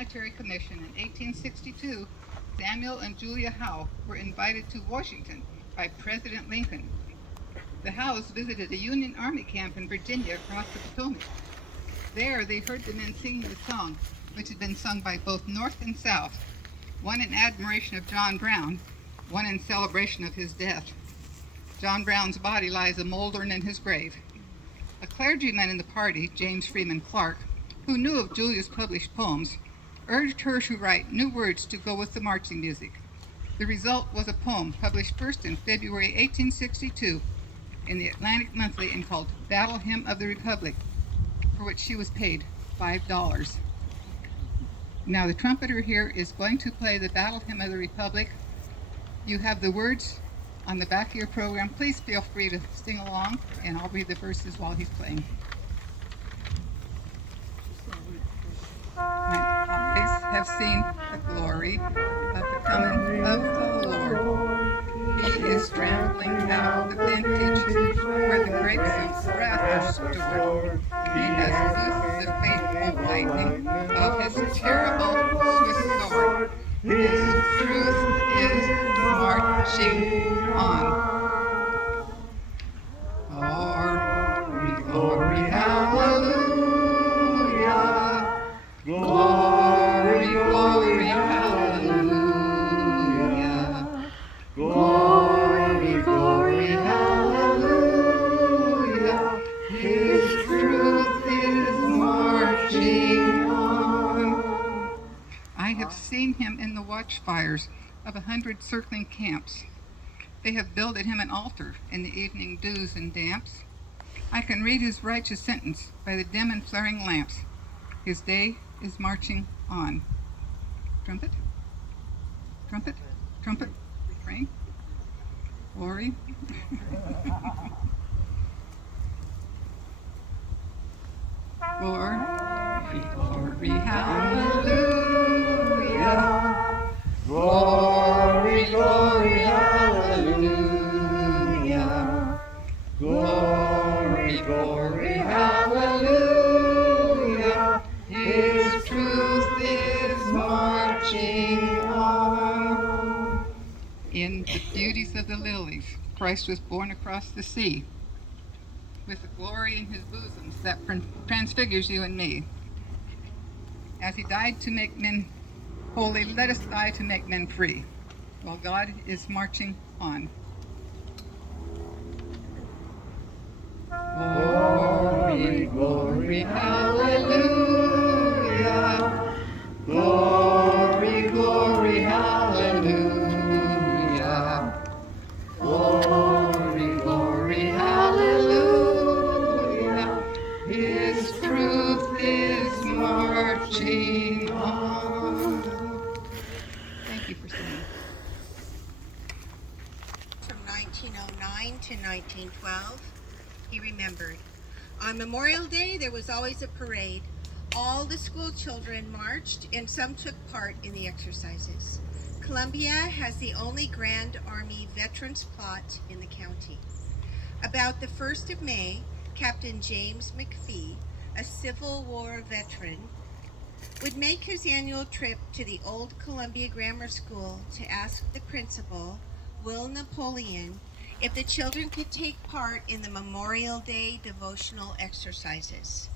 Planetary Commission in 1862, Samuel and Julia Howe were invited to Washington by President Lincoln. The Howes visited a Union Army camp in Virginia across the Potomac. There, they heard the men singing the song, which had been sung by both North and South, one in admiration of John Brown, one in celebration of his death. John Brown's body lies a moldering in his grave. A clergyman in the party, James Freeman Clark, who knew of Julia's published poems, urged her to write new words to go with the marching music. The result was a poem published first in February 1862 in the Atlantic Monthly and called Battle Hymn of the Republic, for which she was paid $5. Now the trumpeter here is going to play the Battle Hymn of the Republic. You have the words on the back of your program. Please feel free to sing along, and I'll read the verses while he's playing. My eyes have seen the glory of the coming of the Lord. He is trampling out the vintage where the grapes of wrath are stored. He has loosed the faithful lightning of his terrible swift sword. His truth is marching on. Glory, glory, hallelujah. Glory, glory, hallelujah. Glory, glory, hallelujah. His truth is marching on. I have seen him in the watchfires of 100 circling camps. They have builded him an altar in the evening dews and damps. I can read his righteous sentence by the dim and flaring lamps. His day is marching on. Trumpet, trumpet, trumpet, refrain. Glory. Glory, glory, hallelujah. Glory, glory, hallelujah. Glory, glory, hallelujah. His truth is marching on. In the beauties of the lilies, Christ was born across the sea, with the glory in his bosoms that transfigures you and me. As he died to make men holy, let us die to make men free, while God is marching on. Glory, glory, hallelujah. Glory, glory, hallelujah. Glory, glory, hallelujah. His truth is marching on. Thank you for singing. From 1909 to 1912, he remembered. On Memorial Day, there was always a parade. All the school children marched, and some took part in the exercises. Columbia has the only Grand Army Veterans Plot in the county. About the 1st of May, Captain James McPhee, a Civil War veteran, would make his annual trip to the old Columbia Grammar School to ask the principal, Will Napoleon, if the children could take part in the Memorial Day devotional exercises.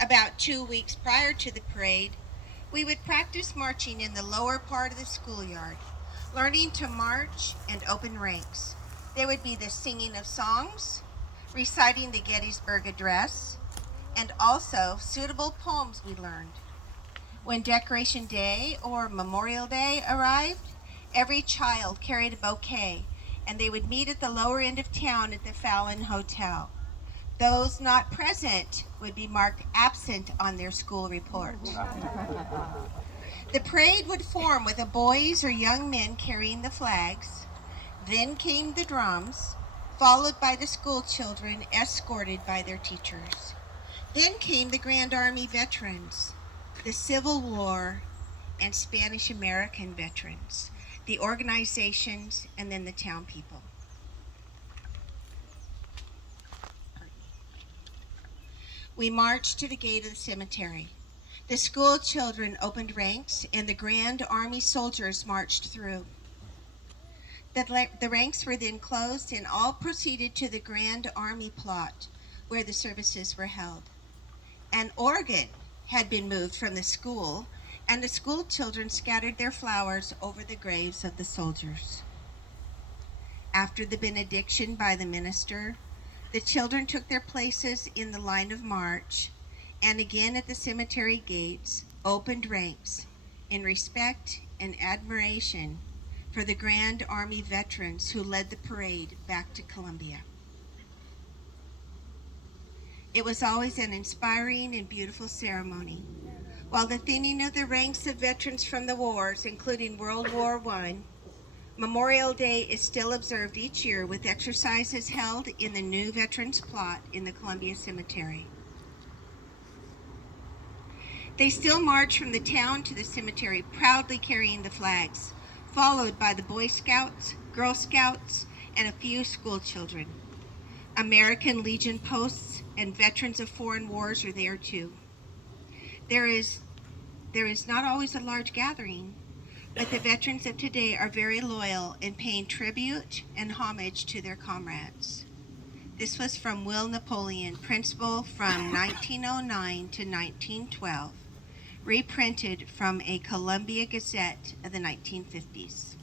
About 2 weeks prior to the parade, we would practice marching in the lower part of the schoolyard, learning to march and open ranks. There would be the singing of songs, reciting the Gettysburg Address, and also suitable poems we learned. When Decoration Day or Memorial Day arrived, every child carried a bouquet, and they would meet at the lower end of town at the Fallon Hotel. Those not present would be marked absent on their school report. The parade would form with the boys or young men carrying the flags. Then came the drums, followed by the school children escorted by their teachers. Then came the Grand Army veterans, the Civil War and Spanish American veterans, the organizations, and then the town people. We marched to the gate of the cemetery. The school children opened ranks and the Grand Army soldiers marched through. The ranks were then closed and all proceeded to the Grand Army plot where the services were held. An organ had been moved from the school, and the school children scattered their flowers over the graves of the soldiers. After the benediction by the minister, the children took their places in the line of march, and again at the cemetery gates opened ranks in respect and admiration for the Grand Army veterans who led the parade back to Columbia. It was always an inspiring and beautiful ceremony. While the thinning of the ranks of veterans from the wars, including World War I, Memorial Day is still observed each year with exercises held in the new Veterans Plot in the Columbia Cemetery. They still march from the town to the cemetery, proudly carrying the flags, followed by the Boy Scouts, Girl Scouts, and a few school children. American Legion posts and veterans of foreign wars are there too. There is not always a large gathering, but the veterans of today are very loyal in paying tribute and homage to their comrades. This was from Will Napoleon, principal from 1909 to 1912, reprinted from a Columbia Gazette of the 1950s.